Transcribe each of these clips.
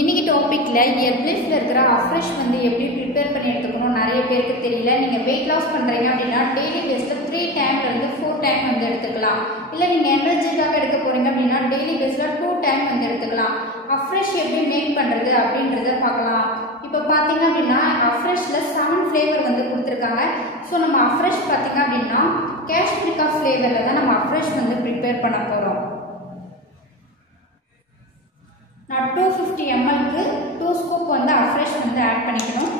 இன்னைக்கு டாபிக்ல எர்ப்லைஃப்ல இருக்கிற அஃப்ரெஷ் வந்து எப்படி ப்ரிப்பேர் பண்ணி எடுத்துக்கணும் நிறைய பேருக்கு தெரியல. நீங்க வெயிட் லாஸ் பண்றீங்க அப்படின்னா டெய்லி பேஸ்ல 3 டைம்ல இருந்து 4 டைம் வந்து எடுத்துக்கலாம். இல்ல நீங்க எனர்ஜிக்காக எடுக்க போறீங்க அப்படின்னா டெய்லி பேஸ்ல 2 டைம் வந்து எடுத்துக்கலாம். அஃப்ரெஷ் எப்படி மேக் பண்றது அப்படின்றத பார்க்கலாம். இப்போ பாத்தீங்க அப்படின்னா அஃப்ரெஷ்ல 7 ஃப்ளேவர் வந்து கொடுத்துருக்காங்க. ஸோ நம்ம அஃப்ரெஷ் பாத்தீங்க அப்படின்னா கேஷ்மிரிக்கா ஃப்ளேவர்ல தான் நம்ம அஃப்ரெஷ் வந்து ப்ரிப்பேர் பண்ண போறோம். நான் 250 mlக்கு 2 ஸ்கூப் வந்து அஃப்ரெஷ் வந்து ஆட் பண்ணிக்கணும்.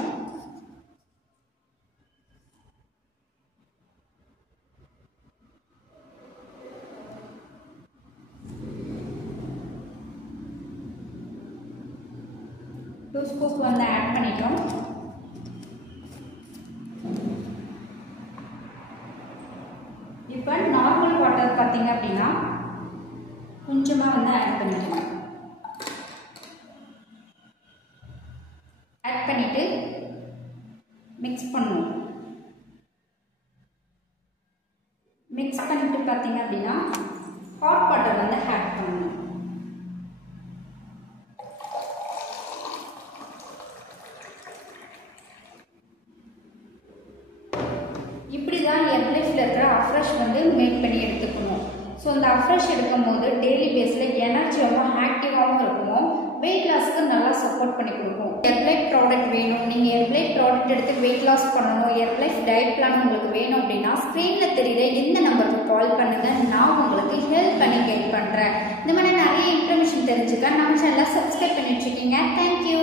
வந்து ஆட் பண்ணிட்டோம். இப்போ நார்மல் வாட்டர் பார்த்தீங்க அப்படின்னா கொஞ்சமா வந்து ஆட் பண்ணிக்கலாம். ஆட் பண்ணிட்டு மிக்ஸ் பண்ணுவோம். மிக்ஸ் பண்ணிட்டு பார்த்தீங்க அப்படின்னா ஹாட் வாட்டர் வந்து ஆட் பண்ணணும். இப்படிதான் எர்ப்லைஃப்ல இருக்கிற அஃப்ரெஷ் வந்து மேக் பண்ணி எடுத்துக்கணும். ஸோ அந்த அஃப்ரெஷ் எடுக்கும் போது டெய்லி பேஸ்ல எனர்ஜியாகவும் ஆக்டிவாகவும் இருக்கும். வெயிட் லாஸ்க்கு நல்லா சப்போர்ட் பண்ணி கொடுக்கும். எர்ப்லைஃப் ப்ராடக்ட் வேணும், நீங்க எர்ப்லைஃப் ப்ராடக்ட் எடுத்து வெயிட் லாஸ் பண்ணணும், எர்ப்லைஃப் டயட் பிளான் உங்களுக்கு வேணும் அப்படின்னா ஸ்க்ரீன்ல தெரியுற எந்த நம்பருக்கு கால் பண்ணுங்க. நான் உங்களுக்கு ஹெல்ப் பண்ணி கைட் பண்றேன். இந்த மாதிரி நிறைய இன்ஃபர்மேஷன் தெரிஞ்சுக்க நம்ம சேனலை சப்ஸ்கிரைப் பண்ணி வச்சுக்கோங்க. தேங்க்யூ.